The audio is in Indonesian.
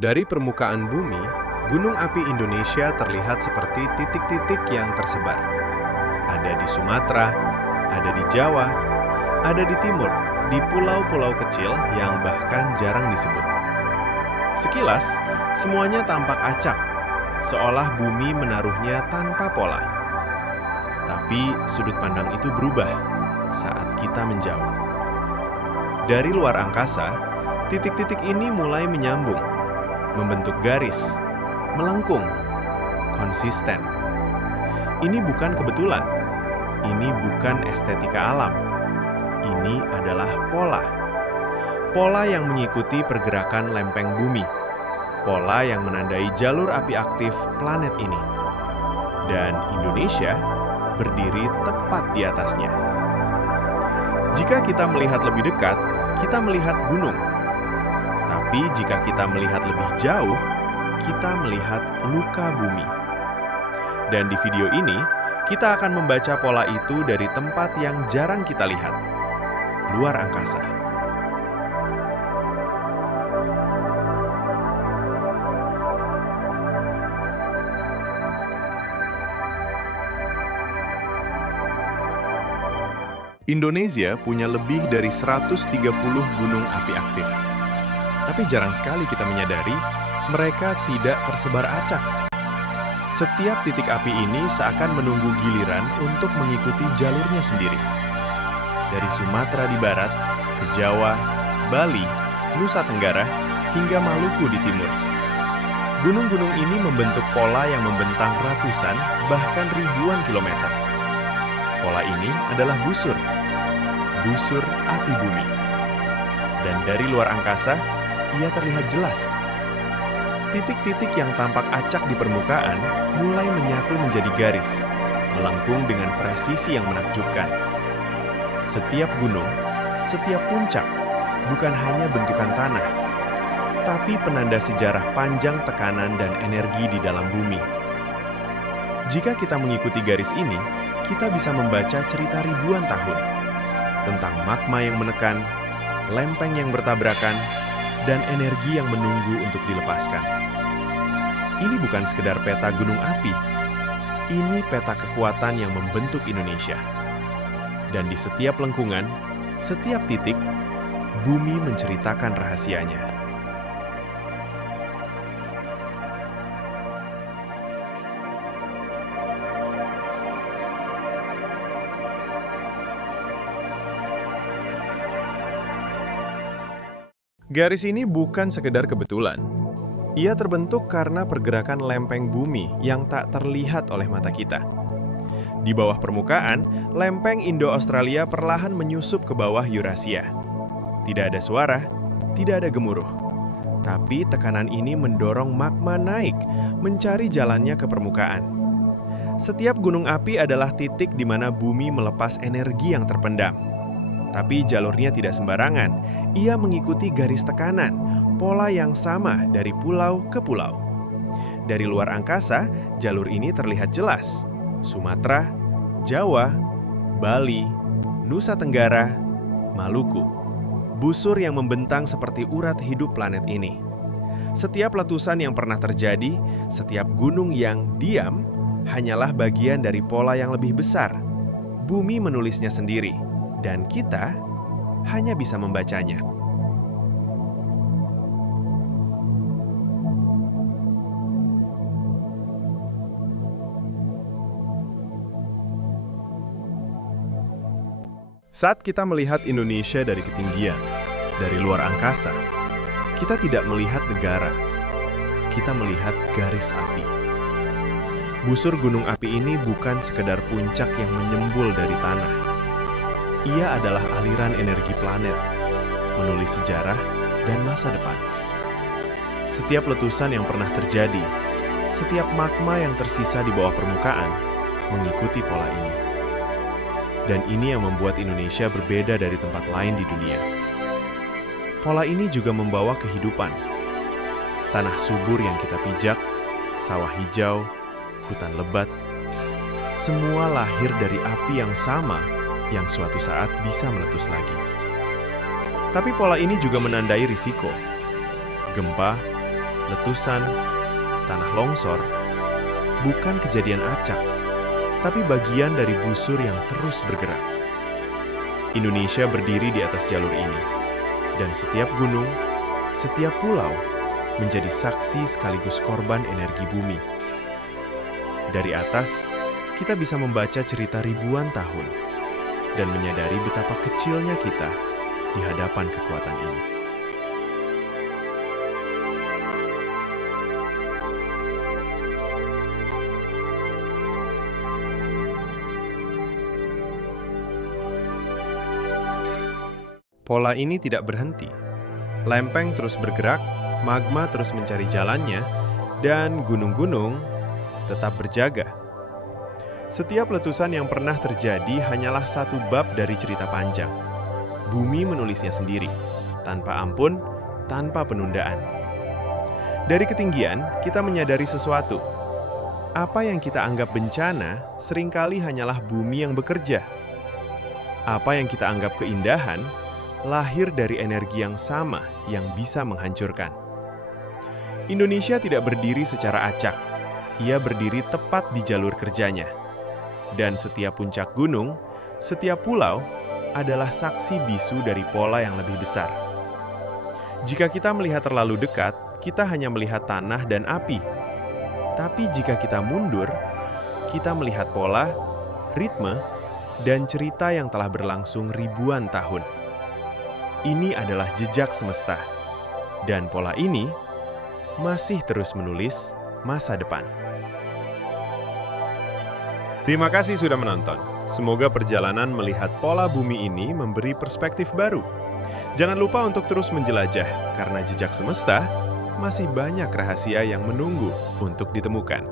Dari permukaan bumi, gunung api Indonesia terlihat seperti titik-titik yang tersebar. Ada di Sumatera, ada di Jawa, ada di timur, di pulau-pulau kecil yang bahkan jarang disebut. Sekilas, semuanya tampak acak, seolah bumi menaruhnya tanpa pola. Tapi sudut pandang itu berubah saat kita menjauh. Dari luar angkasa, titik-titik ini mulai menyambung, membentuk garis, melengkung, konsisten. Ini bukan kebetulan, ini bukan estetika alam, ini adalah pola. Pola yang mengikuti pergerakan lempeng bumi, pola yang menandai jalur api aktif planet ini. Dan Indonesia berdiri tepat di atasnya. Jika kita melihat lebih dekat, kita melihat gunung. Tapi jika kita melihat lebih jauh, kita melihat luka bumi. Dan di video ini, kita akan membaca pola itu dari tempat yang jarang kita lihat, luar angkasa. Indonesia punya lebih dari 130 gunung api aktif. Tapi jarang sekali kita menyadari mereka tidak tersebar acak. Setiap titik api ini seakan menunggu giliran untuk mengikuti jalurnya sendiri. Dari Sumatera di barat, ke Jawa, Bali, Nusa Tenggara, hingga Maluku di timur. Gunung-gunung ini membentuk pola yang membentang ratusan, bahkan ribuan kilometer. Pola ini adalah busur api bumi. Dan dari luar angkasa, ia terlihat jelas. Titik-titik yang tampak acak di permukaan mulai menyatu menjadi garis, melengkung dengan presisi yang menakjubkan. Setiap gunung, setiap puncak, bukan hanya bentukan tanah, tapi penanda sejarah panjang tekanan dan energi di dalam bumi. Jika kita mengikuti garis ini, kita bisa membaca cerita ribuan tahun tentang magma yang menekan, lempeng yang bertabrakan, dan energi yang menunggu untuk dilepaskan. Ini bukan sekedar peta gunung api, ini peta kekuatan yang membentuk Indonesia. Dan di setiap lengkungan, setiap titik, bumi menceritakan rahasianya. Garis ini bukan sekedar kebetulan. Ia terbentuk karena pergerakan lempeng bumi yang tak terlihat oleh mata kita. Di bawah permukaan, lempeng Indo-Australia perlahan menyusup ke bawah Eurasia. Tidak ada suara, tidak ada gemuruh. Tapi tekanan ini mendorong magma naik, mencari jalannya ke permukaan. Setiap gunung api adalah titik di mana bumi melepas energi yang terpendam. Tapi jalurnya tidak sembarangan, ia mengikuti garis tekanan, pola yang sama dari pulau ke pulau. Dari luar angkasa, jalur ini terlihat jelas. Sumatera, Jawa, Bali, Nusa Tenggara, Maluku. Busur yang membentang seperti urat hidup planet ini. Setiap letusan yang pernah terjadi, setiap gunung yang diam, hanyalah bagian dari pola yang lebih besar. Bumi menulisnya sendiri. Dan kita hanya bisa membacanya. Saat kita melihat Indonesia dari ketinggian, dari luar angkasa, kita tidak melihat negara, kita melihat garis api. Busur gunung api ini bukan sekedar puncak yang menyembul dari tanah. Ia adalah aliran energi planet, menulis sejarah dan masa depan. Setiap letusan yang pernah terjadi, setiap magma yang tersisa di bawah permukaan, mengikuti pola ini. Dan ini yang membuat Indonesia berbeda dari tempat lain di dunia. Pola ini juga membawa kehidupan. Tanah subur yang kita pijak, sawah hijau, hutan lebat, semua lahir dari api yang sama yang suatu saat bisa meletus lagi. Tapi pola ini juga menandai risiko. Gempa, letusan, tanah longsor, bukan kejadian acak, tapi bagian dari busur yang terus bergerak. Indonesia berdiri di atas jalur ini, dan setiap gunung, setiap pulau menjadi saksi sekaligus korban energi bumi. Dari atas, kita bisa membaca cerita ribuan tahun dan menyadari betapa kecilnya kita di hadapan kekuatan ini. Pola ini tidak berhenti. Lempeng terus bergerak, magma terus mencari jalannya, dan gunung-gunung tetap berjaga. Setiap letusan yang pernah terjadi hanyalah satu bab dari cerita panjang. Bumi menulisnya sendiri, tanpa ampun, tanpa penundaan. Dari ketinggian, kita menyadari sesuatu. Apa yang kita anggap bencana seringkali hanyalah bumi yang bekerja. Apa yang kita anggap keindahan lahir dari energi yang sama yang bisa menghancurkan. Indonesia tidak berdiri secara acak. Ia berdiri tepat di jalur kerjanya. Dan setiap puncak gunung, setiap pulau adalah saksi bisu dari pola yang lebih besar. Jika kita melihat terlalu dekat, kita hanya melihat tanah dan api. Tapi jika kita mundur, kita melihat pola, ritme, dan cerita yang telah berlangsung ribuan tahun. Ini adalah jejak semesta, dan pola ini masih terus menulis masa depan. Terima kasih sudah menonton. Semoga perjalanan melihat pola bumi ini memberi perspektif baru. Jangan lupa untuk terus menjelajah, karena jejak semesta masih banyak rahasia yang menunggu untuk ditemukan.